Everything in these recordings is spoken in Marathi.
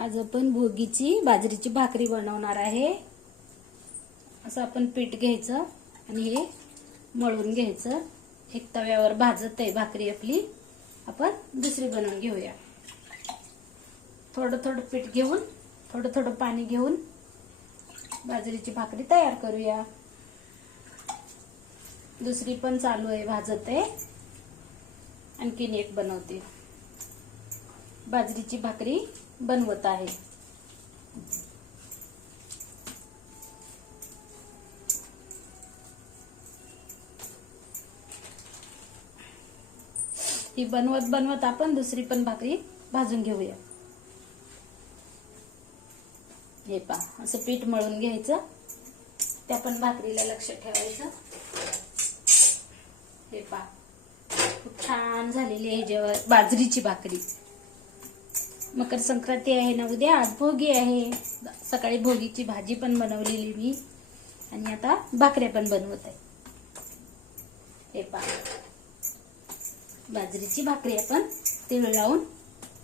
आज आपण भोगीची बाजरीची भाकरी बनवणार आहे। असं आपण पीठ घ्यायचं आणि हे मळून घ्यायचं। एक तव्यावर भाजत आहे भाकरी आपली, आपण दुसरी बनवून घेऊया। थोडं थोडं पीठ घेऊन थोडं थोडं पाणी घेऊन बाजरीची भाकरी तयार करूया। दुसरी पण चालू आहे, भाजत आहे। आणखीन एक बनवते, बाजरीची भाकरी बनवत आहे। ही बनवत बनवत आपण दुसरी पण भाकरी भाजून घेऊया। हे पहा, असं पीठ मळून घ्यायचं, त्या पण भाकरीला लक्ष ठेवायचं। हे पहा, खूप छान झालेली आहे जेव्हा बाजरीची भाकरी। मकर संक्रांती आहे ना उद्या, आज भोगी आहे। सकाळी भोगीची भाजी पण बनवलेली मी, आणि आता भाकऱ्या पण बनवत आहे। हे पहा, बाजरीची भाकरी आपण तीळ लावून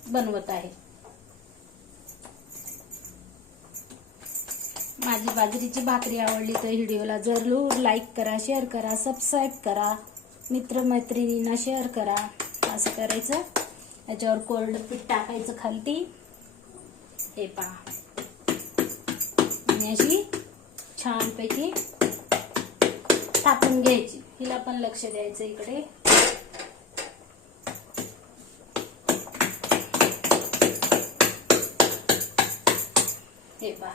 बनवत आहे। माझी बाजरीची भाकरी आवडली तर व्हिडिओला जरूर लाईक करा, शेअर करा, सबस्क्राईब करा, मित्रमैत्रिणींना शेअर करा। असं करायचं, याच्यावर कोरडं पीठ टाकायचं खालती। हे पहा, आणि अशी छानपैकी थापून घ्यायची। हिला पण लक्ष द्यायचं इकडे। हे पहा,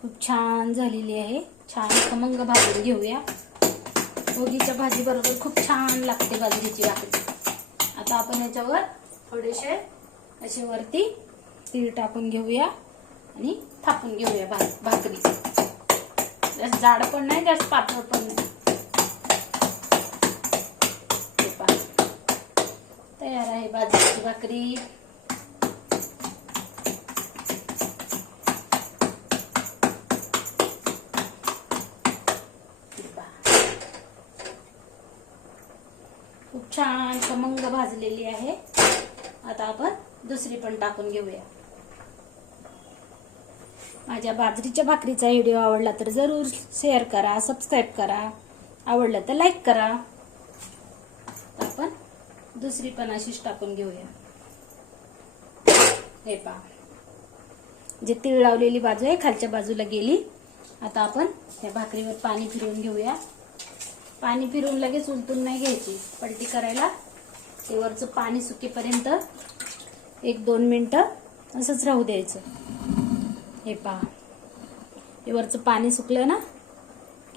खूप छान झालेली आहे। छान खमंग भाजून घेऊया। भोगीच्या भाजी बरोबर खूप छान लागते बाजरीची भाकरी। आता आपण याच्यावर थोडेसे असे वरती तीळ टाकून घेऊया आणि थापून घेऊया भाकरी। जास्त जाड पण नाही, जास्त पातळ पण नाही। हे पहा, तयार आहे बाजरीची भाकरी। खूप छान खमंग भाजलेली आहे। आता आपण दुसरी पण टाकून घेऊया। माझ्या बाजरीच्या भाकरीचा व्हिडिओ आवडला तर जरूर शेअर करा, सबस्क्राईब करा, आवडलं तर लाईक करा। आपण दुसरी पण अशीच टाकून घेऊया। हे पहा, जे तीळ लावलेली बाजू आहे खालच्या बाजूला गेली। आता आपण या भाकरीवर पाणी फिरवून घेऊया। पाणी फिरवून लगेच उलटून नाही घ्यायची, पलटी करायला ते वरचं पाणी सुकेपर्यंत 1-2 मिनिटं असंच राहू द्यायचं। हे पहा, हे वरचं पाणी सुकलं ना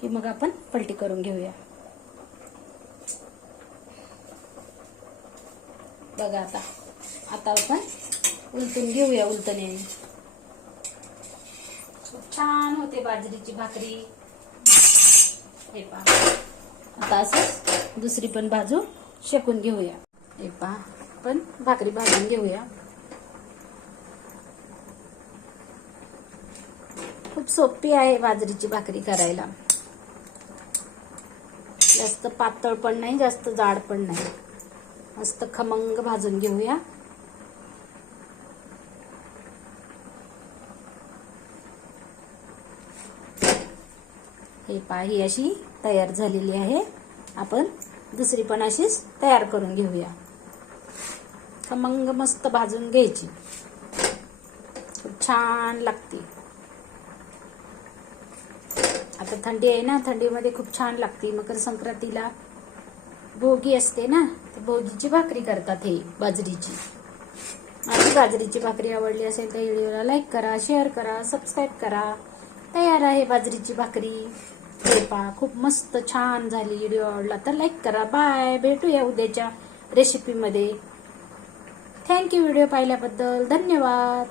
की मग आपण पलटी करून घेऊया। बघा, आता आपण उलटून घेऊया उलटण्याने। खूप छान होते बाजरीची भाकरी। हे पहा, आता असं दुसरी पण बाजू शेकून घेऊया। हे पहा, आपण भाकरी भाजून घेऊया। खूप सोपी आहे बाजरीची भाकरी करायला। जास्त पातळ पण नाही, जास्त जाड पण नाही। मस्त खमंग भाजून घेऊया। हे पहा, ही अशी तयार झालेली आहे। आपण दुसरी पण अशीच तयार करून घेऊया। खमंग मस्त भाजून घ्यायची, खूप छान लागते। आता थंडी आहे ना, थंडीमध्ये खूप छान लागते। मकर संक्रांतीला भोगी असते ना, ते भोगीची भाकरी करतात हे बाजरीची। माझी बाजरीची भाकरी आवडली असेल तर व्हिडिओला लाईक करा, शेअर करा, सबस्क्राईब करा। तयार आहे बाजरीची भाकरी। हे पहा, खूप मस्त छान झाली। व्हिडिओ आवडला तर लाईक करा। बाय, भेटूया उद्याच्या रेसिपीमध्ये। थँक्यू व्हिडिओ पाहिल्याबद्दल, धन्यवाद।